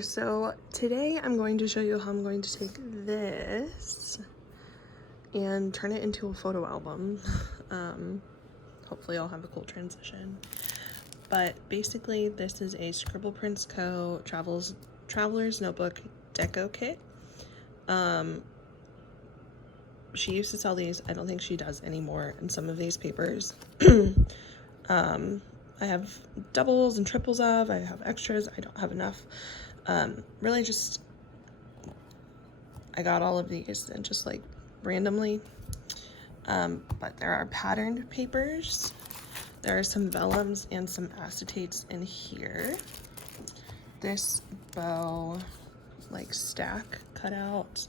So today I'm going to show you how I'm going to take this and turn it into a photo album. Hopefully I'll have a cool transition. But basically this is a Scribble Prints Co. Traveler's Notebook Deco Kit. She used to sell these. I don't think she does anymore in some of these papers. I have doubles and triples of, I have extras, I don't have enough. Really just, I got all of these and just like randomly. But there are patterned papers. There are some vellums and some acetates in here. This bow, like stack cutout.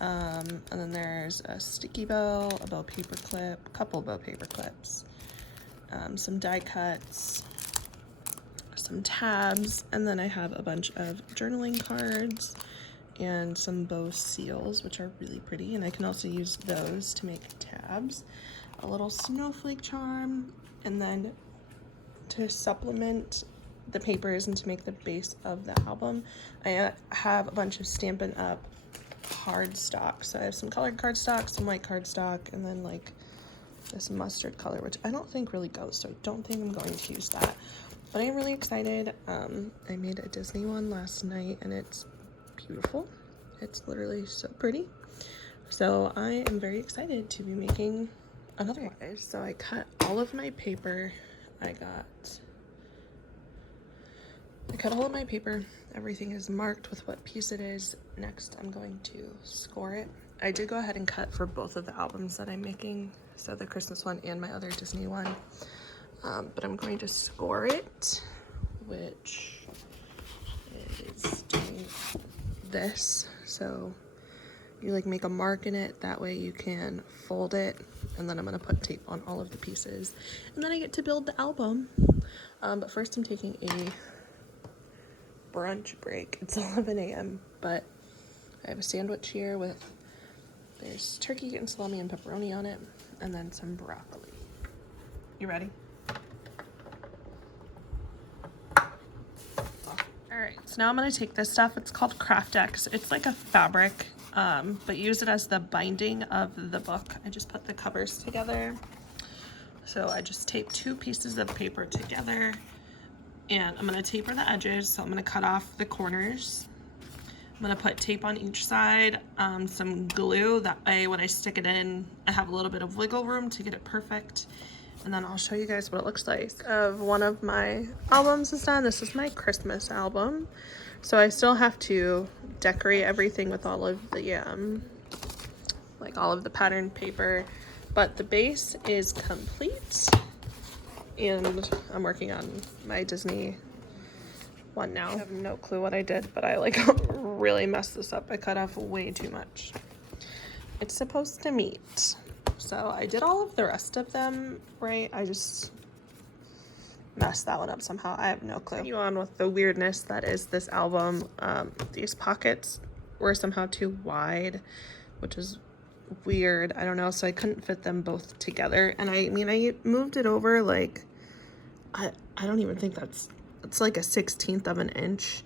And then there's a sticky bow, a bow paper clip, a couple bow paper clips, some die cuts, some tabs, and then I have a bunch of journaling cards and some bow seals, which are really pretty, and I can also use those to make tabs, a little snowflake charm, and then to supplement the papers and to make the base of the album, I have a bunch of Stampin' Up! Cardstock. So I have some colored cardstock, some white cardstock, and then like this mustard color, which I don't think really goes, so I don't think I'm going to use that. But I'm really excited. I made a Disney one last night and it's beautiful. It's literally so pretty. So I am very excited to be making another one. So I cut all of my paper. I cut all of my paper. Everything is marked with what piece it is. Next, I'm going to score it. I did go ahead and cut for both of the albums that I'm making, so the Christmas one and my other Disney one. But I'm going to score it, which is doing this. So you like make a mark in it, that way you can fold it, and then I'm gonna put tape on all of the pieces, and then I get to build the album. But first I'm taking a brunch break. It's 11 a.m. but I have a sandwich here with, there's turkey and salami and pepperoni on it, and then some broccoli. You ready? Alright, so now I'm going to take this stuff. It's called Craftex. It's like a fabric, but use it as the binding of the book. I just put the covers together. So I just tape two pieces of paper together, and I'm going to taper the edges. So I'm going to cut off the corners. I'm going to put tape on each side, some glue. That way when I stick it in, I have a little bit of wiggle room to get it perfect. And then I'll show you guys what it looks like. One of my albums is done. This is my Christmas album. So I still have to decorate everything with all of the, like all of the patterned paper. But the base is complete. And I'm working on my Disney one now. I have no clue what I did, but I like really messed this up. I cut off way too much. It's supposed to meet. So I did all of the rest of them right. I just messed that one up somehow. I have no clue. Continue on with the weirdness that is this album. These pockets were somehow too wide, which is weird. I don't know. So I couldn't fit them both together. And I mean, I moved it over like, I don't even think it's like a 1/16 of an inch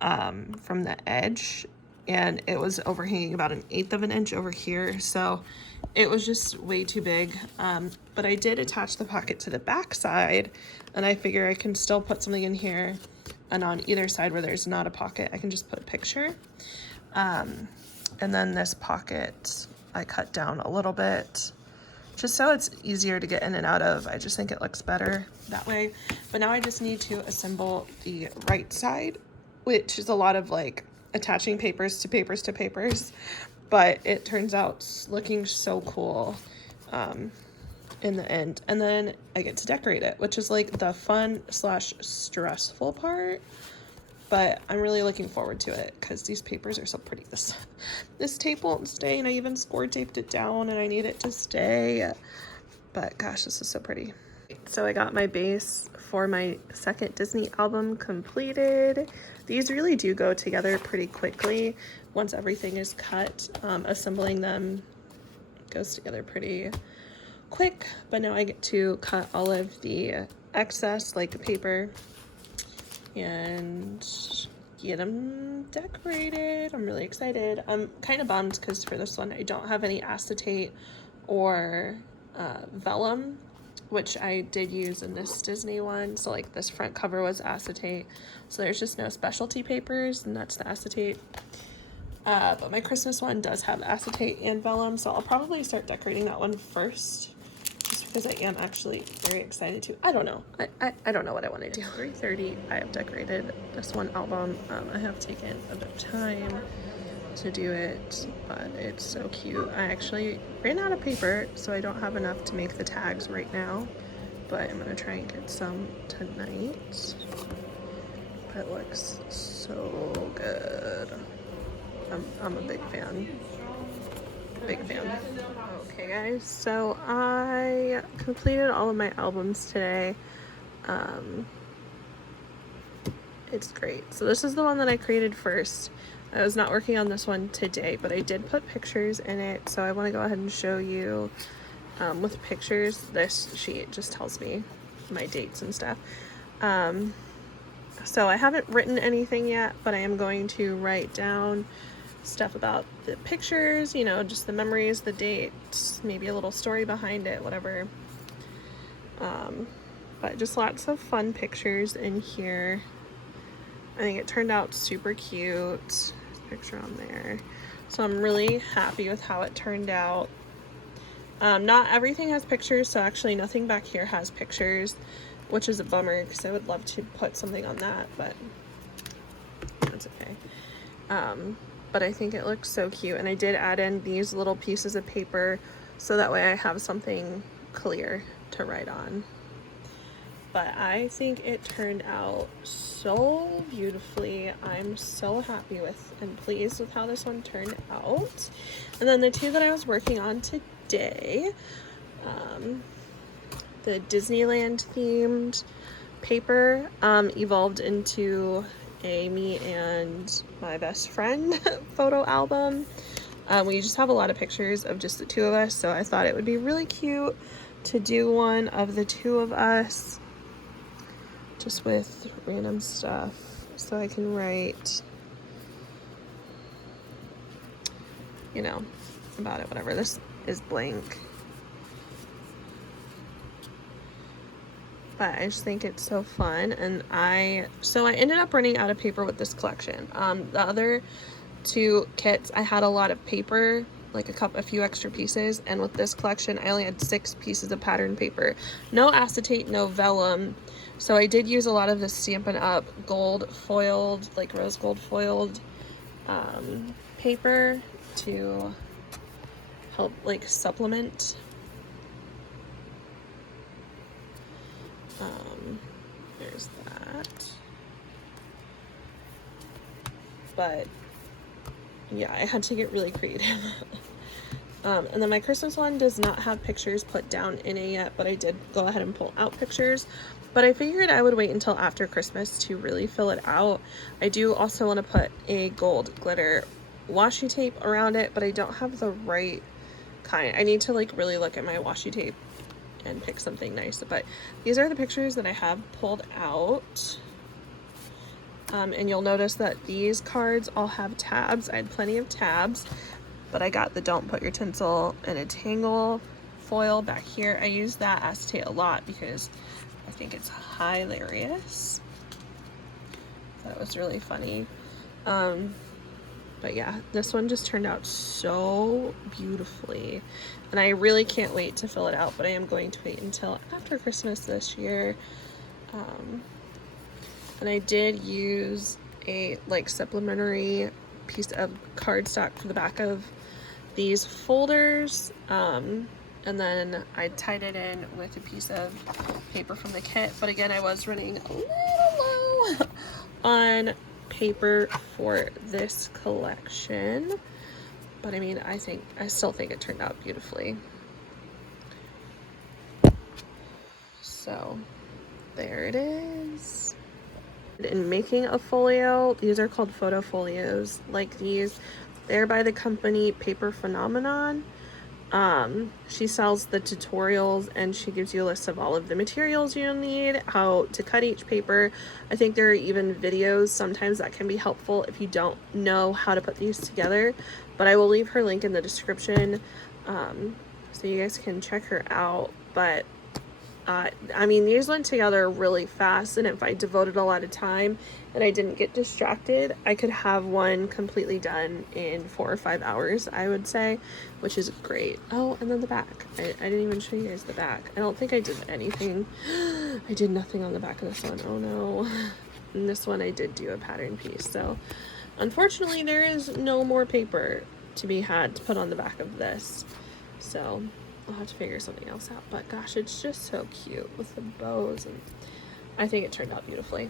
from the edge. And it was overhanging about 1/8 of an inch over here, so it was just way too big. But I did attach the pocket to the back side, and I figure I can still put something in here, and on either side where there's not a pocket I can just put a picture. And then this pocket I cut down a little bit just so it's easier to get in and out of. I just think it looks better that way. But now I just need to assemble the right side, which is a lot of like attaching papers to papers to papers, but it turns out looking so cool in the end. And then I get to decorate it, which is like the fun / stressful part, but I'm really looking forward to it because these papers are so pretty. This tape won't stay, and I even score taped it down, and I need it to stay, but gosh, this is so pretty. So I got my base for my second Disney album completed. These really do go together pretty quickly once everything is cut. Assembling them goes together pretty quick, but now I get to cut all of the excess like paper and get them decorated. I'm really excited. I'm kind of bummed because for this one I don't have any acetate or vellum, which I did use in this Disney one. So like this front cover was acetate, so there's just no specialty papers, and that's the acetate. But my Christmas one does have acetate and vellum, so I'll probably start decorating that one first, just because I am actually very excited to. I don't know. I don't know what I want to do. 3:30. I have decorated this one album. I have taken a bit of time to do it, but it's so cute. I actually ran out of paper, so I don't have enough to make the tags right now, but I'm gonna try and get some tonight. But it looks so good. I'm a big fan. Big fan. Okay guys, so I completed all of my albums today. It's great. So this is the one that I created first. I was not working on this one today, but I did put pictures in it, so I want to go ahead and show you with pictures. This sheet just tells me my dates and stuff. So I haven't written anything yet, but I am going to write down stuff about the pictures, you know, just the memories, the dates, maybe a little story behind it, whatever. But just lots of fun pictures in here. I think it turned out super cute. There's a picture on there. So I'm really happy with how it turned out. Not everything has pictures, so actually nothing back here has pictures, which is a bummer because I would love to put something on that, but that's okay. But I think it looks so cute, and I did add in these little pieces of paper so that way I have something clear to write on. But I think it turned out so beautifully. I'm so happy with and pleased with how this one turned out. And then the two that I was working on today, the Disneyland themed paper evolved into a me and my best friend photo album. We just have a lot of pictures of just the two of us, so I thought it would be really cute to do one of the two of us just with random stuff, so I can write, you know, about it, whatever. This is blank, but I just think it's so fun. And I ended up running out of paper with this collection. The other two kits I had a lot of paper, like a few extra pieces, and with this collection I only had 6 pieces of pattern paper. No acetate, no vellum, so I did use a lot of the Stampin' Up! Gold foiled, like rose gold foiled paper to help like supplement. There's that. But yeah, I had to get really creative. And then my Christmas one does not have pictures put down in it yet, but I did go ahead and pull out pictures. But I figured I would wait until after Christmas to really fill it out. I do also want to put a gold glitter washi tape around it, but I don't have the right kind. I need to like really look at my washi tape and pick something nice. But these are the pictures that I have pulled out. And you'll notice that these cards all have tabs. I had plenty of tabs, but I got the Don't Put Your Tinsel in a Tangle foil back here. I use that acetate a lot because I think it's hilarious. That was really funny. But yeah, this one just turned out so beautifully, and I really can't wait to fill it out, but I am going to wait until after Christmas this year. And I did use a like supplementary piece of cardstock for the back of these folders, and then I tied it in with a piece of paper from the kit. But again, I was running a little low on paper for this collection, but I mean, I still think it turned out beautifully. So there it is. In making a folio, these are called photo folios like these. They're by the company Paper Phenomenon. She sells the tutorials and she gives you a list of all of the materials you'll need, how to cut each paper. I think there are even videos sometimes that can be helpful if you don't know how to put these together, but I will leave her link in the description so you guys can check her out. But I mean, these went together really fast, and if I devoted a lot of time and I didn't get distracted, I could have one completely done in 4 or 5 hours, I would say, which is great. Oh, and then the back. I didn't even show you guys the back. I don't think I did anything. I did nothing on the back of this one. Oh no. And this one I did do a pattern piece. So unfortunately, there is no more paper to be had to put on the back of this. So I'll have to figure something else out, but gosh, it's just so cute with the bows, and I think it turned out beautifully.